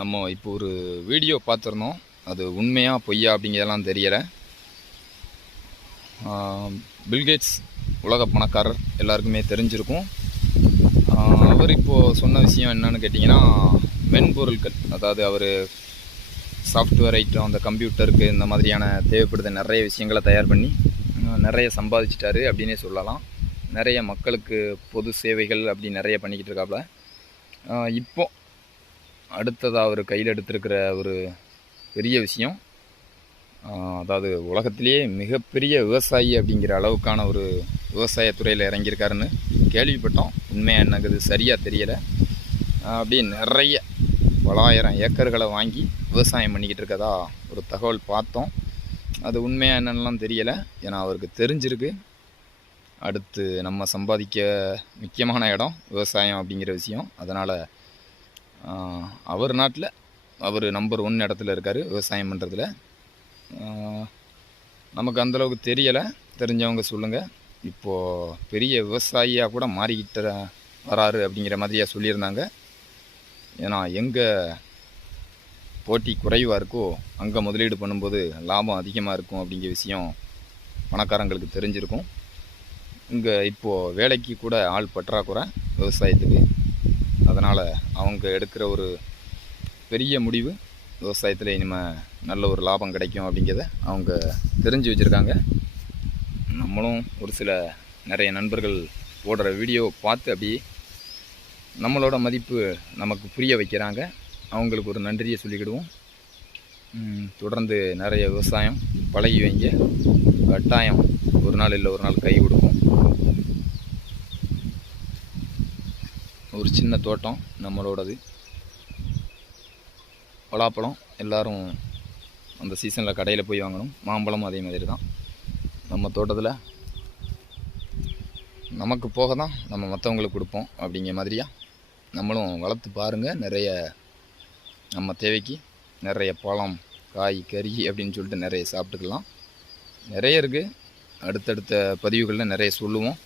நம்ம இப்போ ஒரு வீடியோ பார்த்துருந்தோம். அது உண்மையா பொய்யா அப்படிங்கிறதெல்லாம் தெரியலை. பில்கேட்ஸ் உலக பணக்காரர் எல்லாருக்குமே தெரிஞ்சிருக்கும். அவர் இப்போது சொன்ன விஷயம் என்னன்னு கேட்டிங்கன்னா, மென்பொருட்கள், அதாவது அவர் சாஃப்ட்வேர் ஐட்டம், அந்த கம்ப்யூட்டருக்கு இந்த மாதிரியான தேவைப்படுத நிறைய விஷயங்களை தயார் பண்ணி நிறைய சம்பாதிச்சிட்டாரு அப்படின்னே சொல்லலாம். நிறைய மக்களுக்கு பொது சேவைகள் அப்படி நிறைய பண்ணிக்கிட்டு இருக்காப்புல. இப்போ அடுத்ததாக அவர் கையில் எடுத்திருக்கிற ஒரு பெரிய விஷயம், அதாவது உலகத்திலேயே மிகப்பெரிய விவசாயி அப்படிங்கிற அளவுக்கான ஒரு விவசாயத்துறையில் இறங்கியிருக்காருன்னு கேள்விப்பட்டோம். உண்மையாக என்னங்கிறது சரியாக தெரியலை. அப்படியே நிறைய பலாயிரம் ஏக்கர்களை வாங்கி விவசாயம் பண்ணிக்கிட்டு இருக்கதா ஒரு தகவல் பார்த்தோம். அது உண்மையாக என்னென்னலாம் தெரியலை. ஏன்னா அவருக்கு தெரிஞ்சிருக்கு அடுத்து நம்ம சம்பாதிக்க முக்கியமான இடம் விவசாயம் அப்படிங்கிற விஷயம். அதனால் அவர் நாட்டில் அவர் நம்பர் 1 இடத்துல இருக்கார் விவசாயம் பண்ணுறதுல. நமக்கு அந்தளவுக்கு தெரியலை, தெரிஞ்சவங்க சொல்லுங்கள். இப்போது பெரிய விவசாயியாக கூட மாறிக்கிட்ட வராரு அப்படிங்கிற மாதிரியாக சொல்லியிருந்தாங்க. ஏன்னா எங்கே போட்டி குறைவாக இருக்கோ அங்கே முதலீடு பண்ணும்போது லாபம் அதிகமாக இருக்கும் அப்படிங்கிற விஷயம் பணக்காரங்களுக்கு தெரிஞ்சிருக்கும். இங்கே இப்போது வேலைக்கு கூட ஆள் பற்றாக்குறை விவசாயத்துக்கு. அதனால் அவங்க எடுக்கிற ஒரு பெரிய முடிவு, விவசாயத்தில் இனிமேல் நல்ல ஒரு லாபம் கிடைக்கும் அப்படிங்கிறத அவங்க தெரிஞ்சு வச்சுருக்காங்க. நம்மளும் ஒரு சில நிறைய நண்பர்கள் போடுற வீடியோ பார்த்து அப்படியே நம்மளோட மதிப்பு நமக்கு புரிய வைக்கிறாங்க. அவங்களுக்கு ஒரு நன்றியை சொல்லிக்கிடுவோம். தொடர்ந்து நிறைய விவசாயம் பழகி வைங்க, கட்டாயம் ஒரு நாள் இல்லை ஒரு நாள் கை கொடுக்கும். ஒரு சின்ன தோட்டம் நம்மளோடது. பலாப்பழம் எல்லோரும் அந்த சீசனில் கடையில் போய் வாங்கணும். மாம்பழமும் அதே மாதிரி தான். நம்ம தோட்டத்தில் நமக்கு போக தான் நம்ம மற்றவங்களுக்கு கொடுப்போம் அப்படிங்கிற மாதிரியா நம்மளும் வளர்த்து பாருங்கள். நிறைய நம்ம தேவைக்கு நிறைய பழம், காய், கறி அப்படின்னு சொல்லிட்டு நிறைய சாப்பிட்டுக்கலாம். நிறைய இருக்குது. அடுத்தடுத்த பதிவுகளில் நிறைய சொல்லுவோம்.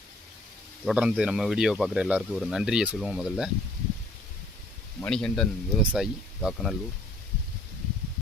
தொடர்ந்து நம்ம வீடியோவை பார்க்குற எல்லாருக்கும் ஒரு நன்றியை சொல்லுவோம். முதல்ல மணிகண்டன், விவசாயி, காக்கநல்லூர்.